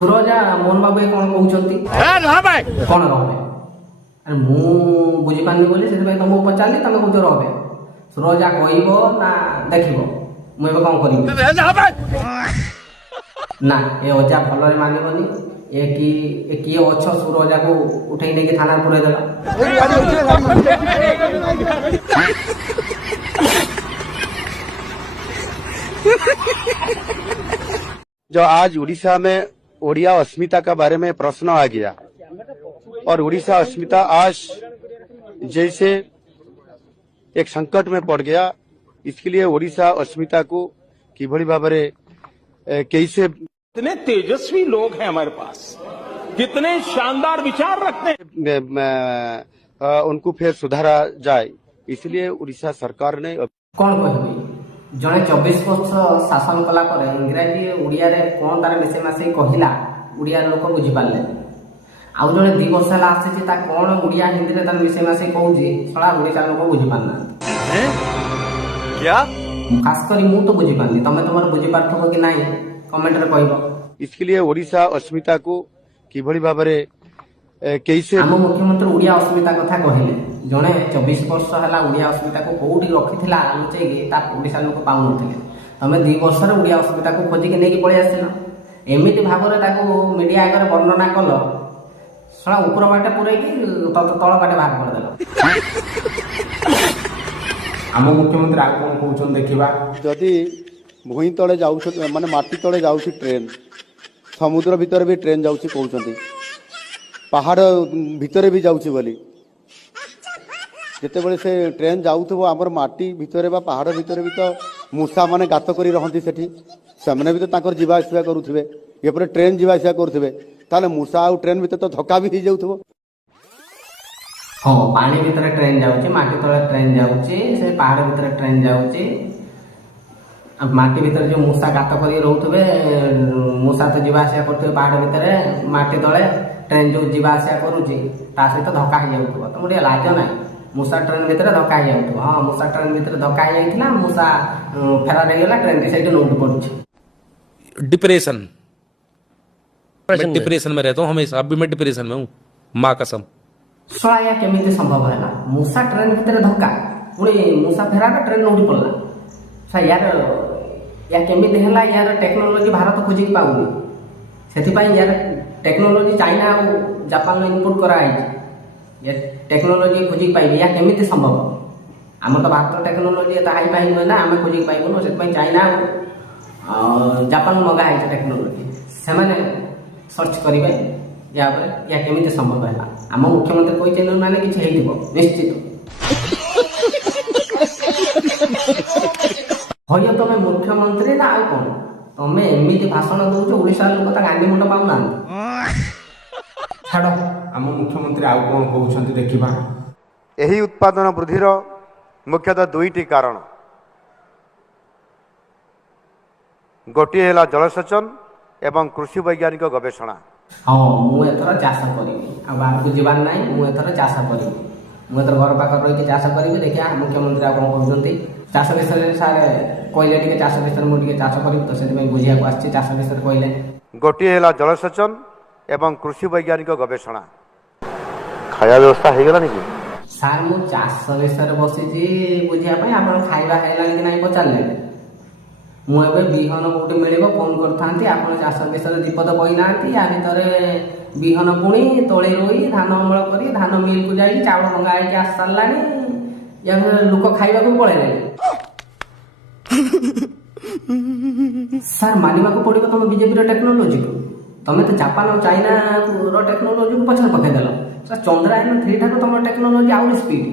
ସୁରଜା ମୋହନ ବାବୁ କଣ କହୁଛନ୍ତି କଣ ରହବେ? ଆରେ ମୁଁ ବୁଝିପାରିନି ବୋଲି ସେଥିପାଇଁ ତମକୁ ପଚାରିଲି, ତମେ କହୁଛ ରହବେ। ସୁରଜା କହିବ ନା ଦେଖିବ? ମୁଁ ଏବେ କଣ କରିବି? ନା ଏ ଅଜା ଭଲରେ ମାନିବନି। ଏ କିଏ ଅଛ ସୁରଜାକୁ ଉଠେଇ ନେଇକି ଥାନାରେ ପୁରେଇ ଦେଲ। जो आज उड़ीसा में ओडिया अस्मिता का बारे में प्रश्न आ गया और उड़ीसा अस्मिता आज जैसे एक संकट में पड़ गया, इसके लिए ओडिशा अस्मिता को किभली भाव कैसे कितने तेजस्वी लोग हैं हमारे पास, कितने शानदार विचार रखते हैं, उनको फिर सुधारा जाए, इसलिए उड़ीसा सरकार ने कौन कहबी जड़े 24 वर्ष शासन कला पर इंग्राजी ओडिया रे कौन तार मिसे मासे कहला ओडिया लोक बुझी पारले। आउ जड़े 2 वर्ष हला आसी ता कौन ओडिया हिंदी रे तार मिसे मासे कहूजी सळा ओडिसा लोक बुझी पारना क्या खास करी मु तो बुझी पारनी, तमे तमर बुझी पारथबो कि नाही कमेंट रे कहबो। इसके लिए ओडिशा अस्मिता को किभली भाव कैसे आम मुख्यमंत्री ओडिया अस्मिता कथा कहले जड़े 24 वर्ष है ओडिया अस्मिता को कौटी रखी लुचेकी ओडिशा लोक पाऊन। तमें 2 वर्ष ओडिया अस्मिता को खोजिकी नहीं पलि आस एमती भाव में मीडिया आगे वर्णना कल सड़ा ऊपर बाटे पूरेकी तल बाटे बाहर करदेल। आम मुख्यमंत्री आउ कौन कहते देखा जदि भूई तले जाऊ माने माटी तले जाऊ ट्रेन, समुद्र भितर भी ट्रेन जाऊँ कहते, पहाड़ भितर भी जाऊँ बोली जिते बड़े से ट्रेन जाऊँ आमर माटी भितर बा पहाड़ भितर भी तो मूषा माने गात करी रहती सेठी, से भी तो ताकर जीवा आसिया करुथिबे, ये पर ट्रेन जीवा आसिया करुथिबे, ताले मूषा आ ट्रेन भितर तो धक्का भी हो जाउथबो। हाँ पानी भितर ट्रेन जाऊँगी, माटी तले ट्रेन जाऊँगी, से पहाड़ भितर ट्रेन जाऊँगी, माटी भितर जो मूषा गात कर रोथे मूषा तो जीवा आसिया करते पहाड़ भितर, माटी तले ट्रेन जो जीवा आसिया करुच्ची ता सहित धक्का हो जाऊथबो। तुम टे लाज ना मूषा ट्रेन भितर धक्का हो जाऊथबो। हाँ मूषा ट्रेन भितर धक्का हो जाइथिला, मूषा फेरार हो गला, ट्रेन की साइड नोट पड़ुछि। डिप्रेशन मैं डिप्रेशन में रहता हूँ हमेशा, अभी मैं डिप्रेशन में हूँ माँ कसम। सड़ा या केमिति संभव है मूषा ट्रेन भितर धक्का पुणी मूषा फेरार ट्रेन नोट पड़ला यार या केमिति है यार टेक्नोलोजी भारत खोजिक पाऊनी से यार टेक्नोलोजी चाइना और जापान इनपुट कराई टेक्नोलोजी खोजिक पाइबे या केमिति संभव। आम तो भारत टेक्नोलोजी एत हाई फाई नुहे ना आम खोजिक पाइबुन से चाइना और जापान मगाई टेक्नोलोजी से सर्च करेंगे या केमिति संभव है। आम मुख्यमंत्री कही मैंने किसी निश्चित भय तुम मुख्यमंत्री ना आउ कौन तमें एमती भाषण दौच ओडिशा लोक गांधी मुंड पाऊना छाड़। आम मुख्यमंत्री आउ कौन कहते देखा यही उत्पादन वृद्धिर मुख्यतः 2टी कारण, गोटे है जलसेचन एवं कृषि वैज्ञानिक गवेषणा। हाँ मुझे चाष करी बाहर को जीवार ना मुझे चाष करी मुझे घर पाखे रही चाष करी देखिए मुख्यमंत्री आ कौन कहते चाष विषय सार कहले चाष विषय मुझे चाष करी तो से बुझा चाष विषय कहले गोटे है जलसेचन एवं कृषि वैज्ञानिक गवेषणा। खाया व्यवस्था हो गला कि सार मु चाष विषय बसी बुझापी आप खाଇବା है कि नहीं पचारे मुझे विहन कौटी मिल फोन करते आप चाष विषय दीपद कही ना या भर विहन पुणी तले रोई धान अमल कर धान मिल को जाए चाउल भंगा होगी आस सारा या लोक खाइबा को पड़े सार मानवा को पड़ो तुम बीजेपी टेक्नोलोजी को तुम तो जापान और चाइना टेक्नोलोजी को पछाड़ पकईदेल चंद्रायन 3 ठाक तुम टेक्नोलोजी आउट स्पीड